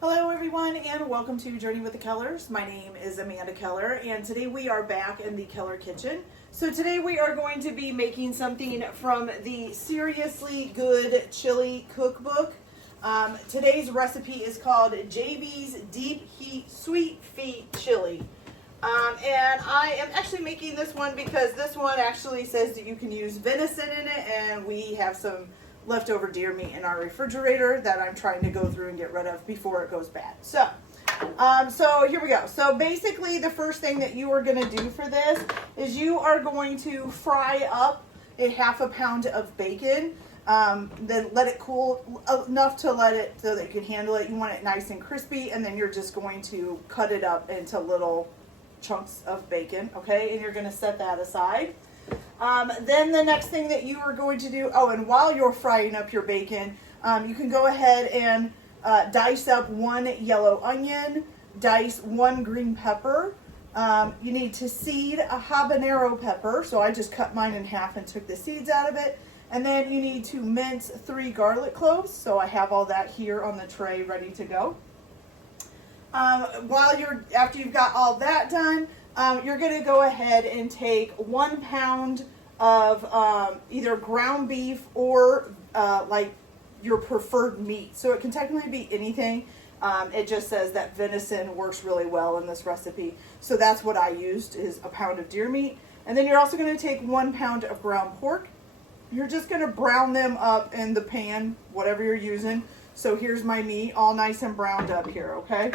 Hello everyone and welcome to Journey with the Kellers. My name is Amanda Keller and today we are back in the Keller kitchen. So today we are going to be making something from the Seriously Good Chili Cookbook. Today's recipe is called JB's Deep Heat Sweet Feet Chili. And I am actually making this one because this one actually says that you can use venison in it, and we have some leftover deer meat in our refrigerator that I'm trying to go through and get rid of before it goes bad. So here we go. So basically the first thing that you are going to do for this is you are going to fry up a ½ pound of bacon. Then let it cool enough to let it so that you can handle it. You want it nice and crispy, and then you're just going to cut it up into little chunks of bacon, okay? And you're going to set that aside. Then the next thing that you are going to do, and while you're frying up your bacon, you can go ahead and dice up 1 yellow onion, dice 1 green pepper. You need to seed a habanero pepper, so I just cut mine in half and took the seeds out of it. And then you need to mince 3 garlic cloves, so I have all that here on the tray ready to go. After you've got all that done, you're going to go ahead and take 1 pound of either ground beef or like your preferred meat. So it can technically be anything. It just says that venison works really well in this recipe. So that's what I used, is a pound of deer meat. And then you're also going to take 1 pound of ground pork. You're just going to brown them up in the pan, whatever you're using. So here's my meat, all nice and browned up here, okay?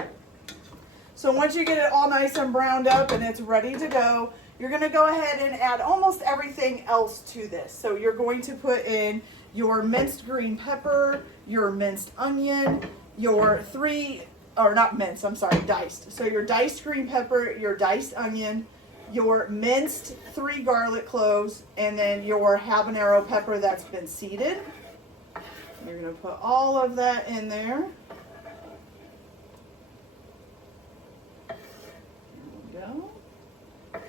So once you get it all nice and browned up and it's ready to go, you're going to go ahead and add almost everything else to this. So you're going to put in your minced green pepper, your minced onion, your diced. So your diced green pepper, your diced onion, your minced 3 garlic cloves, and then your habanero pepper that's been seeded. You're going to put all of that in there. Go. There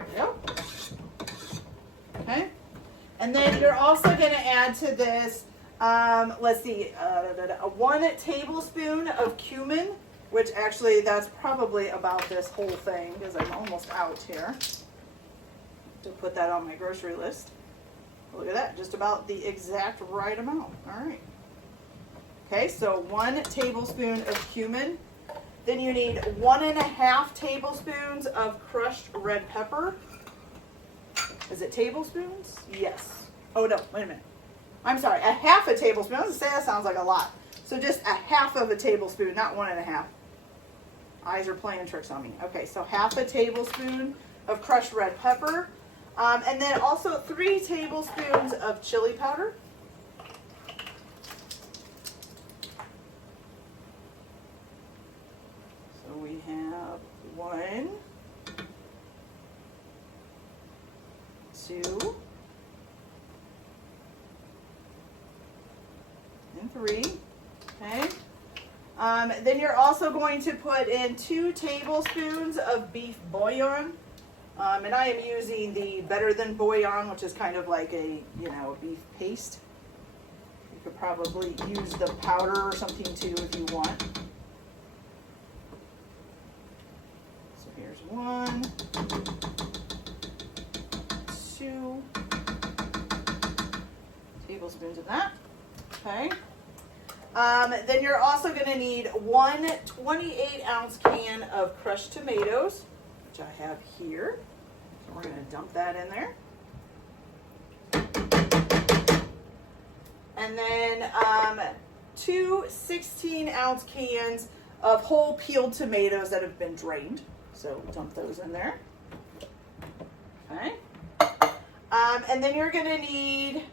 we go. Okay. And then you're also going to add to this, 1 tablespoon of cumin, which actually that's probably about this whole thing because I'm almost out here to put that on my grocery list. Look at that, just about the exact right amount. All right. Okay, so 1 tablespoon of cumin. Then you need 1½ tablespoons of crushed red pepper. Is it tablespoons? Yes. Oh no, wait a minute. I'm sorry, ½ tablespoon. I was going to say that sounds like a lot. So just ½ tablespoon, not 1½. Eyes are playing tricks on me. Okay, so ½ tablespoon of crushed red pepper. And then also 3 tablespoons of chili powder. So we have 1, 2, and 3. Okay. Then you're also going to put in 2 tablespoons of beef bouillon. And I am using the Better Than Bouillon, which is kind of like a, beef paste. You could probably use the powder or something too if you want. So here's 1, 2 tablespoons of that. Okay. Then you're also going to need 1 28-ounce can of crushed tomatoes, which I have here. So we're going to dump that in there. And then 2 16-ounce cans of whole peeled tomatoes that have been drained. So dump those in there. Okay. And then you're going to need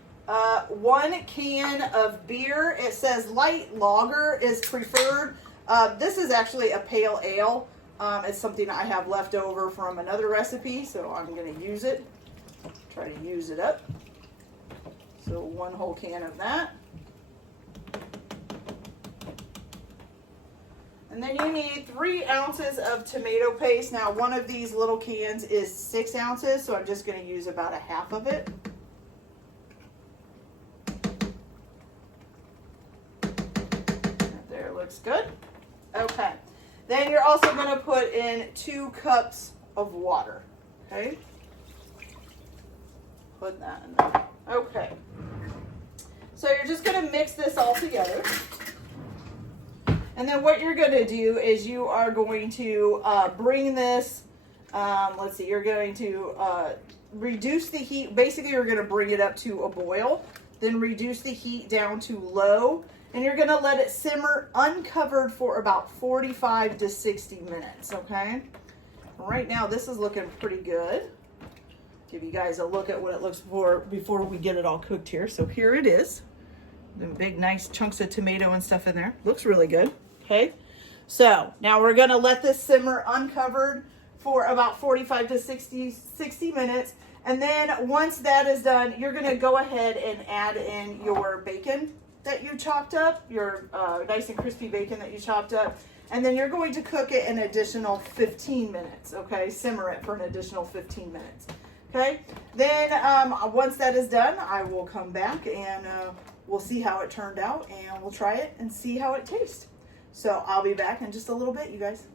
1 can of beer. It says light lager is preferred. This is actually a pale ale. It's something I have left over from another recipe, so I'm going to use it. Try to use it up. So 1 whole can of that. And then you need 3 ounces of tomato paste. Now, one of these little cans is 6 ounces, so I'm just going to use about a half of it. There, looks good. Okay. Then you're also going to put in 2 cups of water. Okay. Put that in there. Okay. So you're just going to mix this all together. And then what you're going to do is you are going to bring this, let's see, you're going to reduce the heat. Basically, you're going to bring it up to a boil, then reduce the heat down to low, and you're going to let it simmer uncovered for about 45 to 60 minutes, okay? Right now, this is looking pretty good. Give you guys a look at what it looks for before we get it all cooked here. So here it is. The big, nice chunks of tomato and stuff in there. Looks really good. Okay, so now we're going to let this simmer uncovered for about 45 to 60 minutes. And then once that is done, you're going to go ahead and add in your bacon that you chopped up, your nice and crispy bacon that you chopped up. And then you're going to cook it an additional 15 minutes, okay? Simmer it for an additional 15 minutes, okay? Then once that is done, I will come back and we'll see how it turned out, and we'll try it and see how it tastes. So I'll be back in just a little bit, you guys.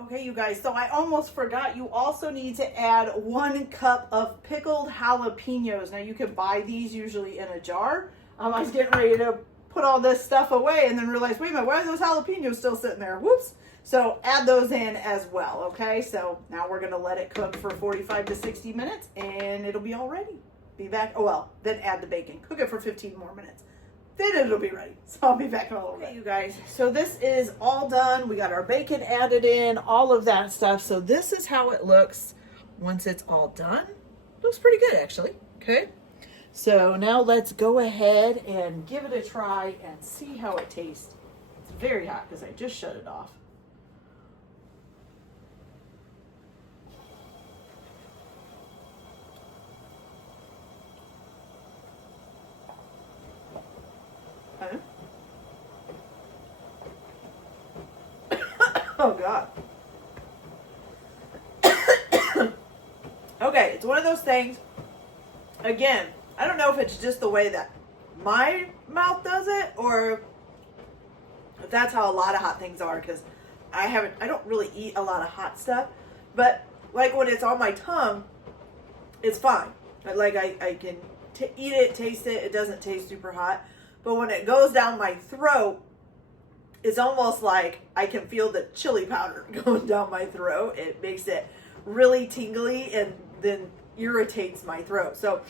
Okay, you guys, so I almost forgot. You also need to add 1 cup of pickled jalapenos. Now, you can buy these usually in a jar. I was getting ready to put all this stuff away and then realized, wait a minute, why are those jalapenos still sitting there? Whoops. So add those in as well, okay? So now we're going to let it cook for 45 to 60 minutes, and it'll be all ready. Be back. Oh, well, then add the bacon. Cook it for 15 more minutes. Then it'll be ready. So I'll be back in a little bit. Okay, you guys. So this is all done. We got our bacon added in, all of that stuff. So this is how it looks once it's all done. Looks pretty good, actually. Okay. So now let's go ahead and give it a try and see how it tastes. It's very hot because I just shut it off. Okay. Oh, God. Okay, it's one of those things, again, I don't know if it's just the way that my mouth does it, or if that's how a lot of hot things are, because I don't really eat a lot of hot stuff, but like when it's on my tongue, it's fine. Like I can eat it, taste it, it doesn't taste super hot, but when it goes down my throat, it's almost like I can feel the chili powder going down my throat. It makes it really tingly and then irritates my throat. So,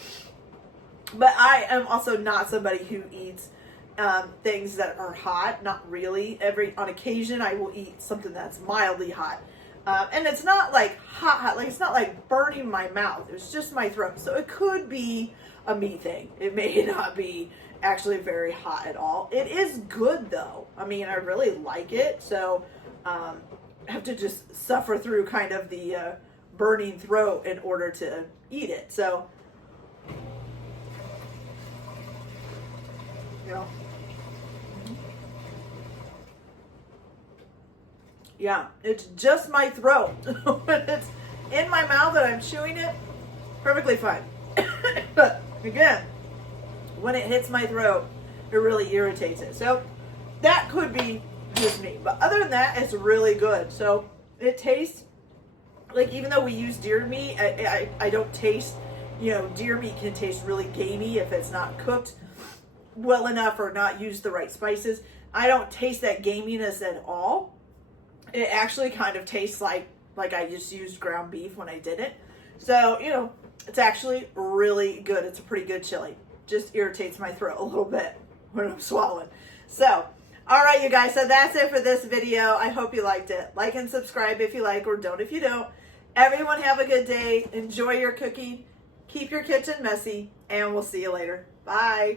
but I am also not somebody who eats things that are hot. Not really. On occasion, I will eat something that's mildly hot. And it's not like hot, like it's not like burning my mouth. It's just my throat. So it could be a me thing. It may not be actually very hot at all. It is good though. I mean, I really like it. So I have to just suffer through kind of the burning throat in order to eat it. So, you know. Yeah, it's just my throat. When it's in my mouth and I'm chewing it, perfectly fine. But again, when it hits my throat, it really irritates it. So that could be just me. But other than that, it's really good. So it tastes like, even though we use deer meat, I don't taste, you know, deer meat can taste really gamey if it's not cooked well enough or not used the right spices. I don't taste that gaminess at all. It actually kind of tastes like I just used ground beef when I did it. So, you know, it's actually really good. It's a pretty good chili. Just irritates my throat a little bit when I'm swallowing. So, all right, you guys. So that's it for this video. I hope you liked it. Like and subscribe if you like, or don't if you don't. Everyone have a good day. Enjoy your cooking. Keep your kitchen messy, and we'll see you later. Bye.